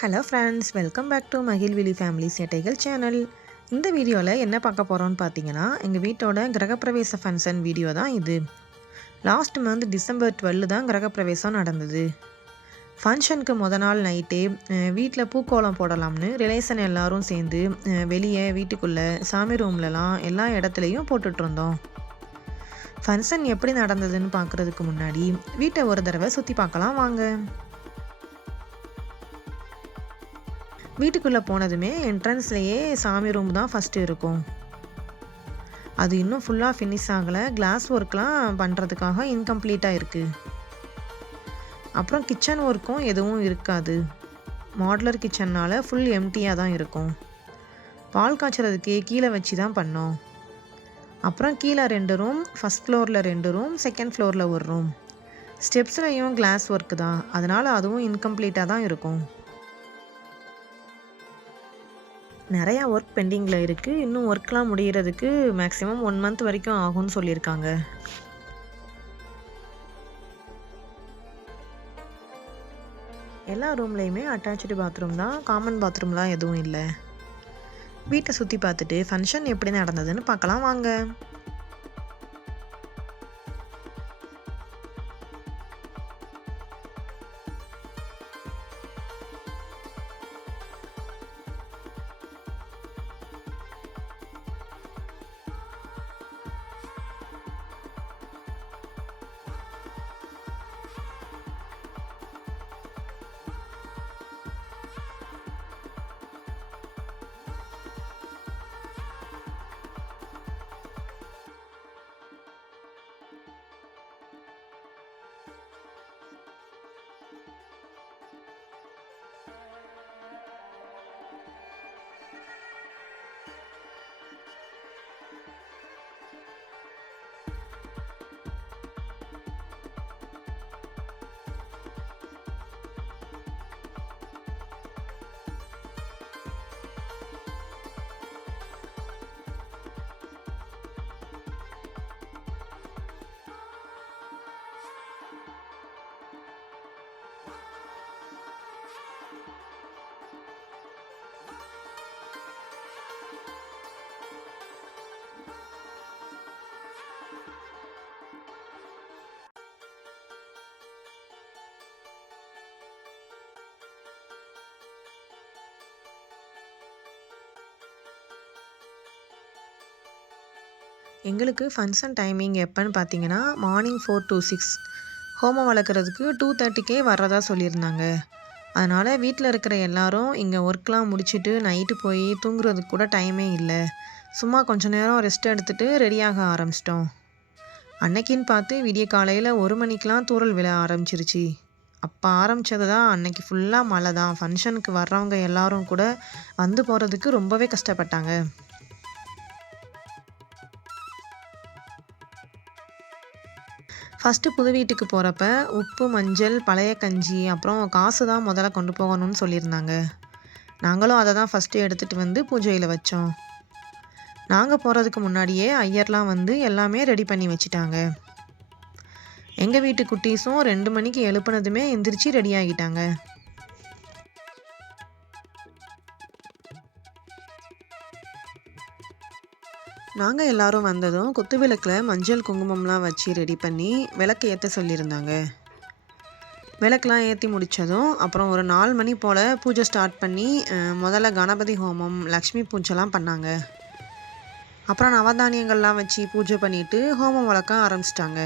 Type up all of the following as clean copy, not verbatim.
Hello friends, welcome back to மகிழ்விழி family சேட்டைகள் channel. இந்த வீடியோவில் என்ன பார்க்க போகிறோன்னு பார்த்தீங்கன்னா, எங்கள் வீட்டோட கிரகப்பிரவேச ஃபங்க்ஷன் வீடியோ தான் இது. லாஸ்ட் மந்த் டிசம்பர் 12 தான் கிரகப்பிரவேசம் நடந்தது. ஃபங்க்ஷனுக்கு நாள் நைட்டே வீட்டில் பூக்கோலம் போடலாம்னு ரிலேஷன் எல்லோரும் சேர்ந்து வெளியே வீட்டுக்குள்ளே சாமி ரூம்லலாம் எல்லா இடத்துலையும் போட்டுட்ருந்தோம். ஃபங்க்ஷன் எப்படி நடந்ததுன்னு பார்க்குறதுக்கு முன்னாடி வீட்டை ஒரு தடவை சுற்றி பார்க்கலாம் வாங்க. வீட்டுக்குள்ளே போனதுமே என்ட்ரன்ஸ்லேயே சாமி ரூம் தான் ஃபஸ்ட்டு இருக்கும். அது இன்னும் ஃபுல்லாக ஃபினிஷ் ஆகலை, கிளாஸ் ஒர்க்லாம் பண்ணுறதுக்காக இன்கம்ப்ளீட்டாக இருக்குது. அப்புறம் கிச்சன் ஒர்க்கும் எதுவும் இருக்காது, மாடுலர் கிச்சன்னால் ஃபுல் எம்டியாக தான் இருக்கும். பால் காய்ச்சறதுக்கு கீழே வச்சு தான் பண்ணோம். அப்புறம் கீழே 2 ரூம், ஃபஸ்ட் ஃப்ளோரில் 2 ரூம், செகண்ட் ஃப்ளோரில் ஒரு ரூம். ஸ்டெப்ஸ்லையும் கிளாஸ் ஒர்க்கு தான், அதனால் அதுவும் இன்கம்ப்ளீட்டாக தான் இருக்கும். நிறையா ஒர்க் பெண்டிங்கில் இருக்குது. இன்னும் ஒர்க்லாம் முடிகிறதுக்கு மேக்ஸிமம் 1 மந்த் வரைக்கும் ஆகும்னு சொல்லியிருக்காங்க. எல்லா ரூம்லேயுமே அட்டாச்சு பாத்ரூம் தான், காமன் பாத்ரூம்லாம் எதுவும் இல்லை. வீட்டை சுற்றி பார்த்துட்டு ஃபங்க்ஷன் எப்படி நடந்ததுன்னு பார்க்கலாம் வாங்க. எங்களுக்கு ஃபங்க்ஷன் டைமிங் எப்போன்னு பார்த்தீங்கன்னா மார்னிங் 4 to 6. ஹோமம் வளர்க்குறதுக்கு 2:30க்கே வர்றதா சொல்லியிருந்தாங்க. அதனால் வீட்டில் இருக்கிற எல்லாரும் இங்கே ஒர்க்லாம் முடிச்சுட்டு நைட்டு போய் தூங்குறதுக்கு கூட டைமே இல்லை. சும்மா கொஞ்சம் நேரம் ரெஸ்ட் எடுத்துகிட்டு ரெடியாக ஆரம்பிச்சிட்டோம். அன்னைக்கின்னு பார்த்து விடிய காலையில் 1 மணிக்கெலாம் தூறல் விழ ஆரம்பிச்சிருச்சு. அப்போ ஆரம்பித்தது தான் அன்னைக்கு ஃபுல்லாக மழை தான். ஃபங்க்ஷனுக்கு வர்றவங்க எல்லாரும் கூட வந்து போகிறதுக்கு ரொம்பவே கஷ்டப்பட்டாங்க. ஃபஸ்ட்டு புது வீட்டுக்கு போகிறப்ப உப்பு, மஞ்சள், பழைய கஞ்சி, அப்புறம் காசு தான் முதல்ல கொண்டு போகணும்னு சொல்லியிருந்தாங்க. நாங்களும் அதை தான் ஃபஸ்ட்டு எடுத்துகிட்டு வந்து பூஜையில் வச்சோம். நாங்கள் போகிறதுக்கு முன்னாடியே ஐயர்லாம் வந்து எல்லாமே ரெடி பண்ணி வச்சிட்டாங்க. எங்கள் வீட்டு குட்டீஸும் 2 மணிக்கு எழுப்புனதுமே எந்திரிச்சு ரெடி ஆகிட்டாங்க. நாங்கள் எல்லோரும் வந்ததும் குத்து விளக்கில் மஞ்சள் குங்குமம்லாம் வச்சு ரெடி பண்ணி விளக்கு ஏற்ற சொல்லியிருந்தாங்க. விளக்கெலாம் ஏற்றி முடித்ததும் அப்புறம் ஒரு 4 மணி போல் பூஜை ஸ்டார்ட் பண்ணி முதல்ல கணபதி ஹோமம், லக்ஷ்மி பூஜைலாம் பண்ணாங்க. அப்புறம் நவதானியங்கள்லாம் வச்சு பூஜை பண்ணிவிட்டு ஹோமம் வளர்க்க ஆரம்பிச்சிட்டாங்க.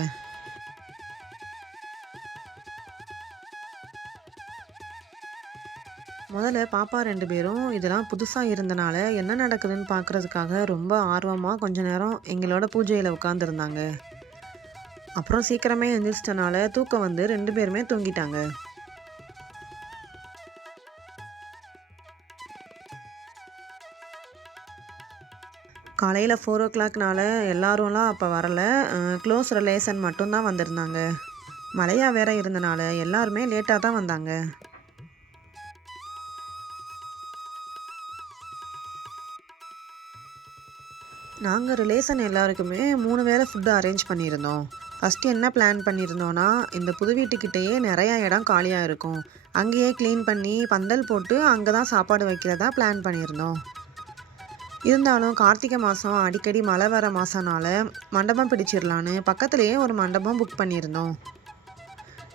முதல்ல பாப்பா 2 பேரும் இதெல்லாம் புதுசாக இருந்தனால என்ன நடக்குதுன்னு பார்க்குறதுக்காக ரொம்ப ஆர்வமாக கொஞ்ச நேரம் எங்களோட பூஜையில் உட்காந்துருந்தாங்க. அப்புறம் சீக்கிரமே எழுந்திரிச்சிட்டனால தூக்கம் வந்து 2 பேருமே தூங்கிட்டாங்க. காலையில் 4 o'clockனால எல்லாரும்லாம் அப்போ வரல, க்ளோஸ் ரிலேஷன் மட்டும்தான் வந்திருந்தாங்க. மழையாக வேற இருந்தனால எல்லாருமே லேட்டாக தான் வந்தாங்க. நாங்கள் ரிலேஷன் எல்லாருக்குமே 3 வேளை ஃபுட்டு அரேஞ்ச் பண்ணியிருந்தோம். ஃபஸ்ட்டு என்ன பிளான் பண்ணியிருந்தோன்னா, இந்த புது வீட்டுக்கிட்டேயே நிறையா இடம் காலியாக இருக்கும், அங்கேயே க்ளீன் பண்ணி பந்தல் போட்டு அங்கே தான் சாப்பாடு வைக்கிறதா பிளான் பண்ணியிருந்தோம். இருந்தாலும் கார்த்திகை மாதம் அடிக்கடி மழை வர மாதனால மண்டபம் பிடிச்சிடலான்னு பக்கத்துலேயே ஒரு மண்டபம் புக் பண்ணியிருந்தோம்.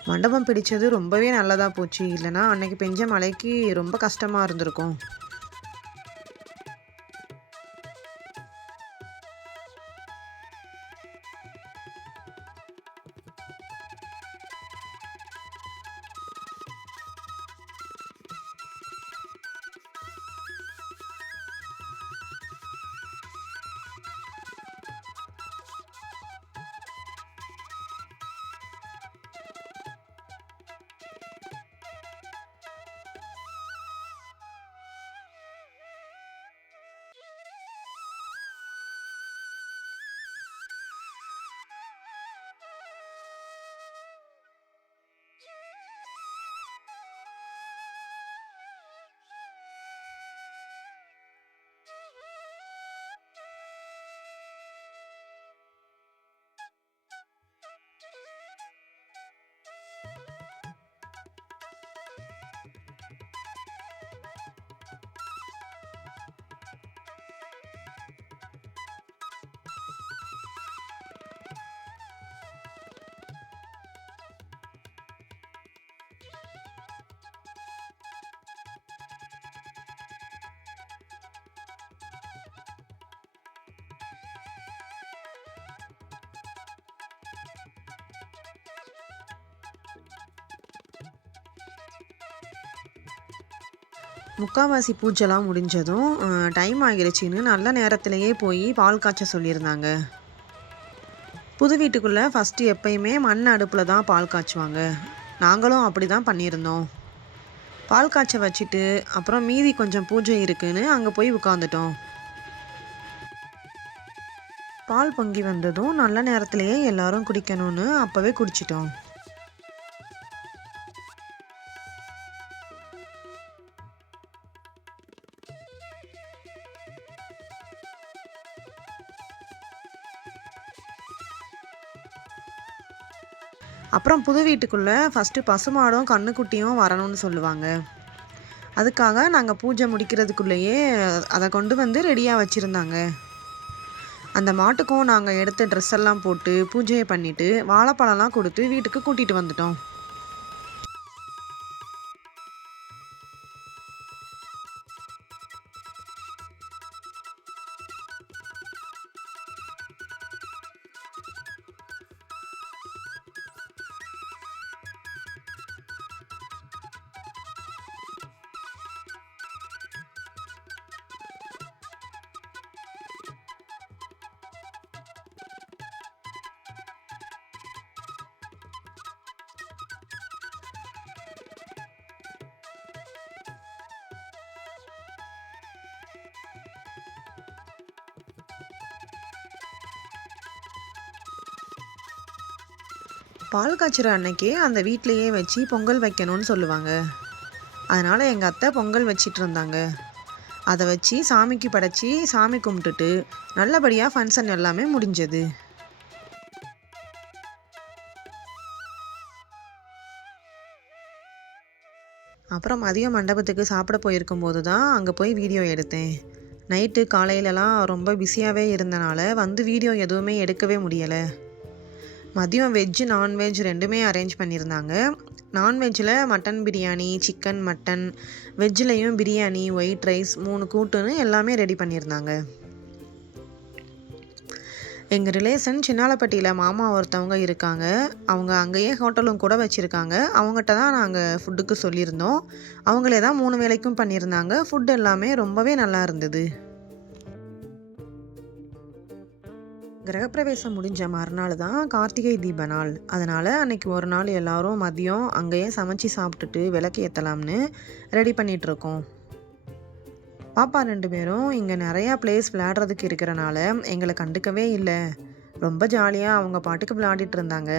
மண்டபம் பிடிச்சது ரொம்பவே நல்லதாக போச்சு. இல்லைனா அன்னைக்கு பெஞ்ச மழைக்கு ரொம்ப கஷ்டமாக இருந்திருக்கும். முக்காவாசி பூஜைலாம் முடிஞ்சதும் டைம் ஆகிருச்சின்னு நல்ல நேரத்திலேயே போய் பால் காய்ச்ச சொல்லியிருந்தாங்க. புது வீட்டுக்குள்ளே ஃபஸ்ட்டு எப்பயுமே மண் அடுப்பில் தான் பால் காய்ச்சுவாங்க. நாங்களும் அப்படி தான் பண்ணியிருந்தோம். பால் காய்ச்ச வச்சுட்டு அப்புறம் மீதி கொஞ்சம் பூஜை இருக்குன்னு அங்கே போய் உட்காந்துட்டோம். பால் பொங்கி வந்ததும் நல்ல நேரத்திலேயே எல்லாரும் குடிக்கணும்னு அப்போவே குடிச்சிட்டோம். அப்புறம் புது வீட்டுக்குள்ளே ஃபஸ்ட்டு பசுமாடும் கன்றுக்குட்டியும் வரணும்னு சொல்லுவாங்க. அதுக்காக நாங்கள் பூஜை முடிக்கிறதுக்குள்ளேயே அதை கொண்டு வந்து ரெடியாக வச்சுருந்தாங்க. அந்த மாட்டுக்கும் நாங்கள் எடுத்த ட்ரெஸ் எல்லாம் போட்டு பூஜையை பண்ணிவிட்டு வாழைப்பழம்லாம் கொடுத்து வீட்டுக்கு கூட்டிகிட்டு வந்துட்டோம். பால் காய்ச்சுற அன்னைக்கு அந்த வீட்டிலையே வச்சு பொங்கல் வைக்கணும்னு சொல்லுவாங்க. அதனால் எங்கள் அத்தை பொங்கல் வச்சிட்டு இருந்தாங்க. அதை வச்சு சாமிக்கு படைச்சி சாமி கும்பிட்டுட்டு நல்லபடியாக ஃபங்க்ஷன் எல்லாமே முடிஞ்சது. அப்புறம் மதியம் மண்டபத்துக்கு சாப்பிட போயிருக்கும்போது தான் அங்கே போய் வீடியோ எடுத்தேன். நைட்டு காலையிலலாம் ரொம்ப பிஸியாகவே இருந்தனால வந்து வீடியோ எதுவுமே எடுக்கவே முடியலை. மதியம் வெஜ்ஜு நான்வெஜ் ரெண்டுமே அரேஞ்ச் பண்ணியிருந்தாங்க. நான்வெஜ்ஜில் மட்டன் பிரியாணி, சிக்கன் மட்டன், வெஜ்ஜிலையும் பிரியாணி, ஒயிட் ரைஸ், 3 கூட்டுன்னு எல்லாமே ரெடி பண்ணியிருந்தாங்க. எங்கள் ரிலேஷன் சின்னாலப்பட்டியில் மாமா ஒருத்தவங்க இருக்காங்க. அவங்க அங்கேயே ஹோட்டலும் கூட வச்சுருக்காங்க. அவங்ககிட்ட தான் நாங்கள் ஃபுட்டுக்கு சொல்லியிருந்தோம். அவங்களே தான் 3 வேளைக்கும் பண்ணியிருந்தாங்க. ஃபுட் எல்லாமே ரொம்பவே நல்லா இருந்தது. கிரகப்பிரவேசம் முடிஞ்ச மறுநாள் தான் கார்த்திகை தீப நாள். அதனால் அன்னைக்கு ஒரு நாள் எல்லாரும் மதியம் அங்கேயே சமைச்சு சாப்பிட்டுட்டு விளக்கு ஏற்றலாம்னு ரெடி பண்ணிகிட்ருக்கோம். பாப்பா 2 பேரும் இங்கே நிறையா பிளேஸ் விளையாடுறதுக்கு இருக்கிறனால எங்களை கண்டுக்கவே இல்லை. ரொம்ப ஜாலியாக அவங்க பாட்டுக்கு விளையாடிட்டு இருந்தாங்க.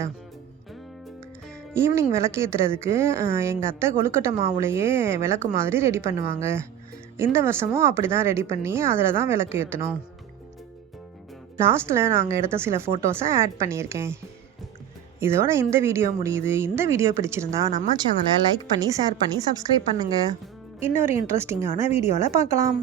ஈவினிங் விளக்கு ஏற்றுறதுக்கு எங்கள் அத்தை கொழுக்கட்டை மாவுலையே விளக்கு மாதிரி ரெடி பண்ணுவாங்க. இந்த வருஷமும் அப்படி தான் ரெடி பண்ணி அதில் தான் விளக்கு ஏற்றணும். லாஸ்ட்டில் நாங்கள் எடுத்த சில ஃபோட்டோஸை ஆட் பண்ணியிருக்கேன். இதோட இந்த வீடியோ முடியுது. இந்த வீடியோ பிடிச்சிருந்தா நம்ம சேனலை லைக் பண்ணி, ஷேர் பண்ணி, சப்ஸ்கிரைப் பண்ணுங்க. இன்னொரு இன்ட்ரெஸ்டிங்கான வீடியோவில் பார்க்கலாம்.